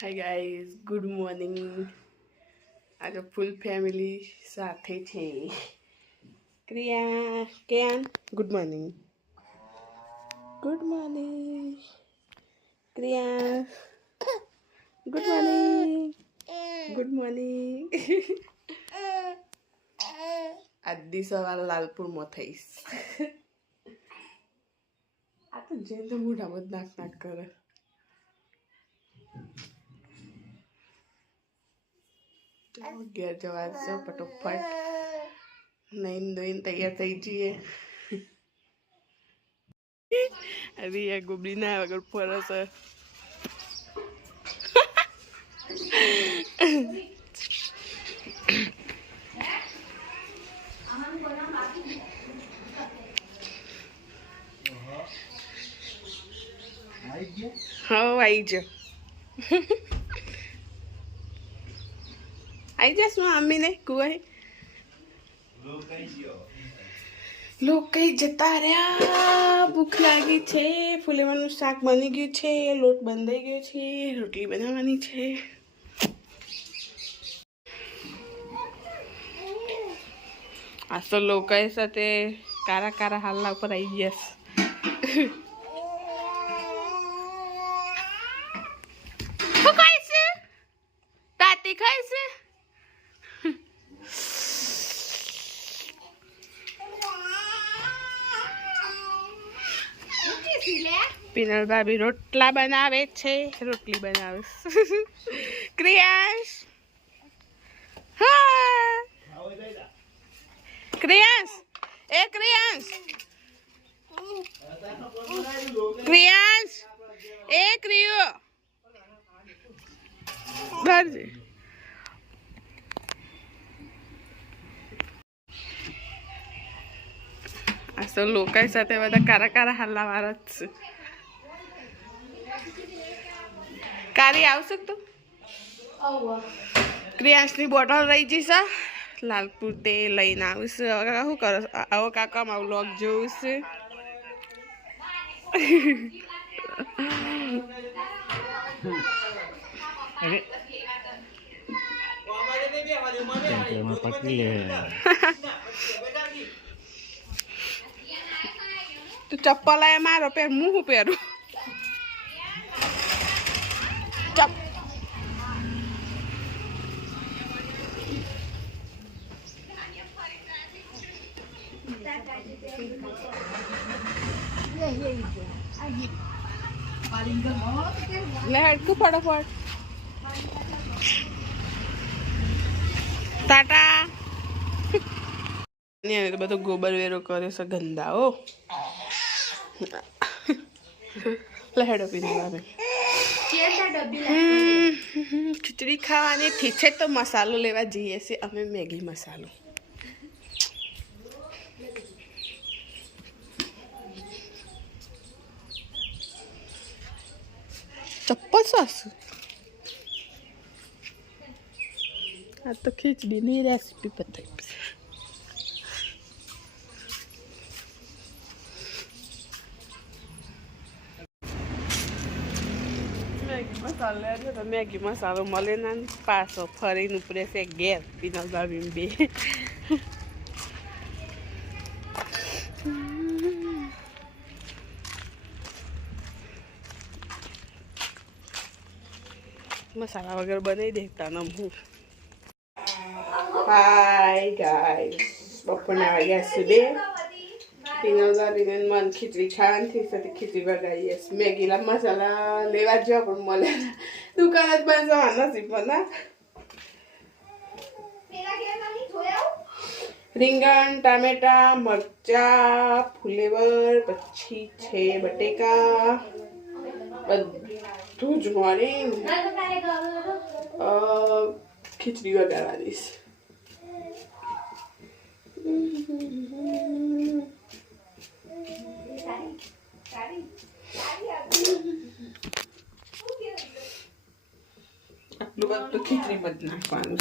Hi guys, good morning. આજે full family સાથે છે. ક્રિયા કેન good morning. Good morning Kriya. Good morning. Good morning. આજની સવાર લાલપુરમાં થઈશ. આ તો જેમ તો મોઢામાં જ નાક નાક કરે. ઘેર જવા છો ફટોફટ નહીં ધોઈને તૈયાર થઈ જઈએ. રિયા ગોબડી ના વગર ફરસ. હા આવી જાઓ. आई जस मम्मी ने कुआई लोग कहीं जता रहा. भूख लागी छे. फूलेવાનું શાક બની ગયું છે. લોટ બંધાઈ ગયો છે. રોટલી બનાવવાની છે. આ તો લોકાએ સાથે કારા કારા હાલના ઉપર આવી ગયા. શું ખાય છે? તાતી ખાય છે? पिनल भाभी रोटला बनावे छे. रोटली बनावे. क्रियांश हाँ क्रियांश ए क्रियांश क्रियांश ए क्रियो घर जे आ तो लोकाई साथे बधा कारा कारा हल्ला वाळा छे. कारी आवशे तो क्रियांशनी बोटल रही जैसा लालपुर ते लईने आवशे. શું કરો? આવો કાકામાં વ્લોગ જોવું છે. તું ચપ્પલ આય મારો પેર હું પહેરું. ले हटकू फटाफट. टाटा. तो બધો ગોબર વેરો કરે છે ગંદાઓ. લહેડો પીને આવે. ખીચડી ખાવાની ઠીક છે તો મસાલો લેવા જઈએ છીએ અમે. મેગી મસાલો. ચપ્પલ સાસુ. આ તો ખીચડીની રેસીપી બતાવી. મેગી મસાલો છે તો મેગી મસાલો મળે ને પાછો ફરીને ઉપરે છે ઘેર. પીનલ ભાભી બે मसाला वगैरह बनाई देता ना हूँ. हाय गाइस, बपना वाग्या सुबह. पीनल भाभी ने मन खीचड़ी खान थी सती खीचड़ी बनाई है. मैगी ला मसाला लेवा जो पण मले दुकान ज बंद जवाना नसीब ना. રીંગણ ટામેટા મરચા ફુલેવર પછી છે બટેકા બધું જ મળે. ખીચડી વગાડવાની. આટલું બધું ખીચડીમાં જ નાખવાનું.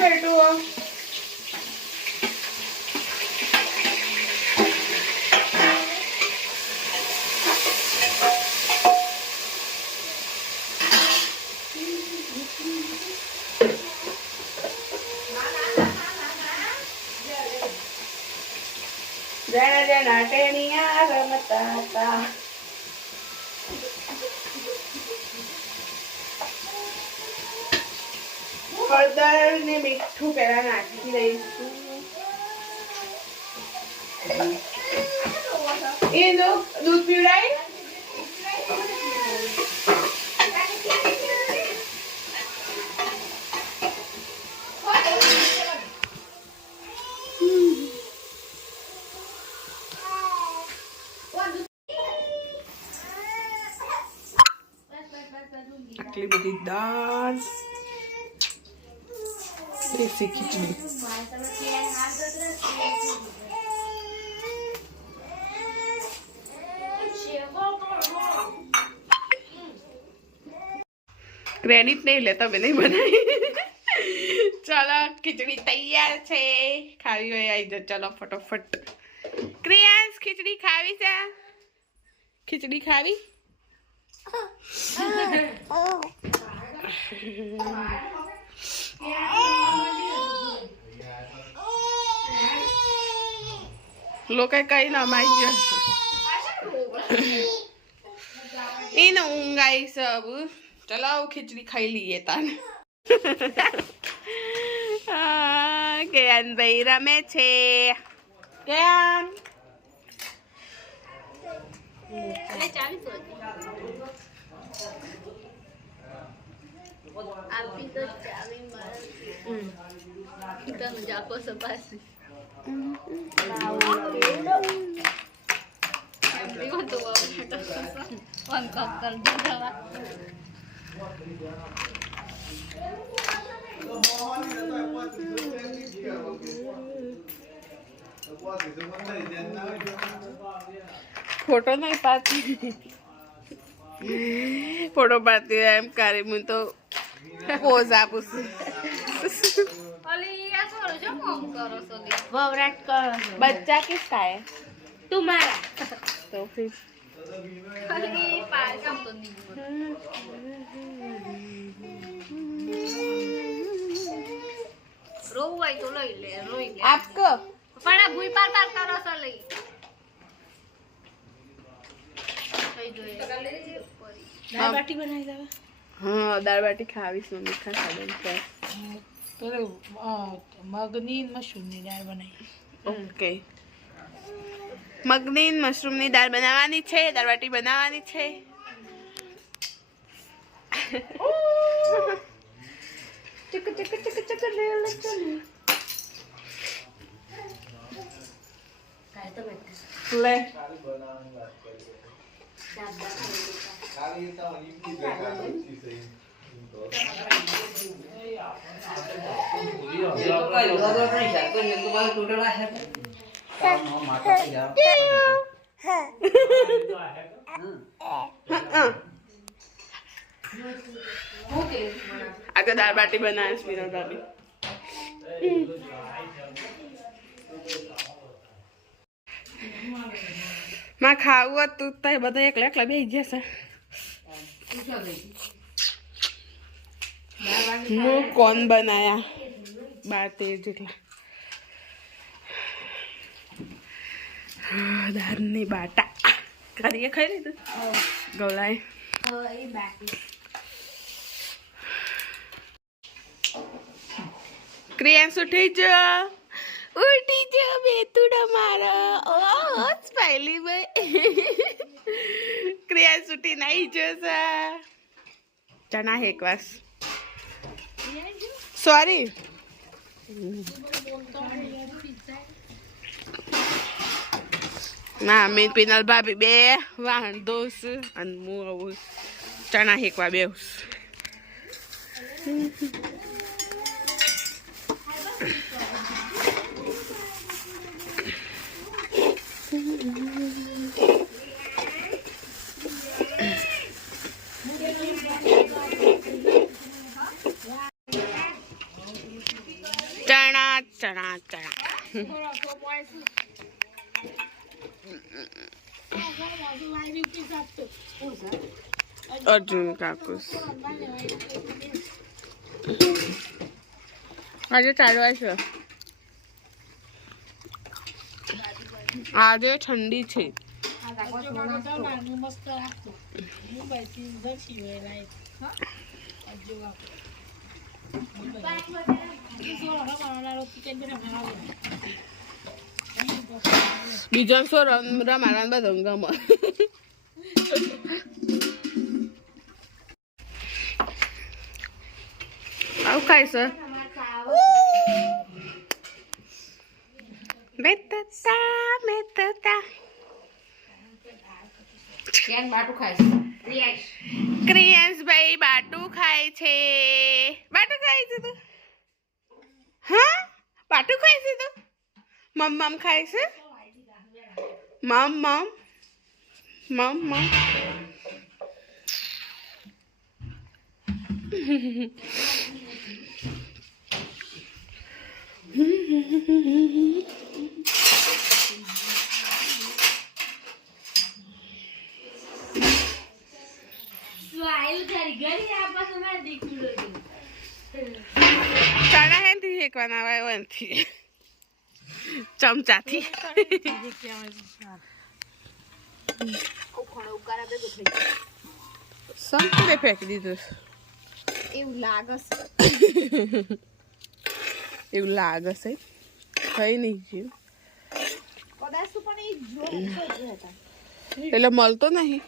બેટું જણા જણા ટેણિયા રમતા હતા. હળદર ને મીઠું પેલા નાખી દઈશું. એ દૂધ પીવડાય. આટલી બધી દાળ, દેશી ખીચડી. ક્રેડિટ નહીં લેતા, મેં નહીં બનાવી. ચાલો ખીચડી તૈયાર છે. ખાવી હોય આવી જાઓ. ચાલો ફટોફટ. ક્રિયાંશ ખીચડી ખાવી છે? ખીચડી ખાવી? લોકો કઈ ના માઈ ગયો એને ઊંઘ આવી સબ. ચલો ખીચડી ખાઈ લઈએ તાને. કેન ભાઈ રમે છે. કેન આપી તો ચાવી મારે તમે જાકો સપાસી digo tu Juan Cocor juga photo नहीं पाती. फोटो पाती है एम कारी मुझे तो पोज आप उस अली या छोड़ो जो मॉम करो सोली ववराट करो बच्चा किसका है? तुम्हारा तो फिर अली पार कम तो नहीं रोवाई तो लई ले रोई ले आपको પણ આ ભૂઈ પાર પાર કરો છો લઈ દાળ બાટી બનાવી દેવા. हाँ दाल बाटी खावीશું મીઠા સાબન છે. પેલે મગની મશરૂમની દાળ બનાવી. ઓકે મગની મશરૂમની દાળ બનાવવાની છે. દાળ બાટી બનાવવાની છે. ચક ચક ચક ચક લે લે લે आगे दाल बाटी बनाए विनोद भाभी. मैं खाऊ तू तो बता एकला एकला बेच जैसा मुँह कौन बनाया 12-13 જેટલા દાળની બાટા કરીએ. ખાઈ લીધું ગૌલાએ? ક્રિયાંશ ઉઠી જો બેતુડા મારા. ઓ સ્માઈલી ભાઈ. ક્રિયાંશ ઉઠી નાઈ જશે. ચણા હેકવાસ સોરી ના મેં પિનલ ભાભી બે વાહન દોસ અને હું આવું ચણા હેકવા બેસ ચણા ચણા ચણા અર્જુન કાકુસ આજે ચાલવા છે આજે ઠંડી છે બીજા સો રમાડવાનું બધું ગમે આવું ખાય સર ક્રિયાંશભાઈ બાટું ખાય છે બાટું ખાય છે તું હા બાટું ખાય છે તું મમ ખાય છે મમ ચણા હેથી શેકવાના આવે એનથી ચમચાથી સંપલે ફેંકી દીધું એવું લાગે છે કઈ નહીં જીવ એટલે મળતો નહીં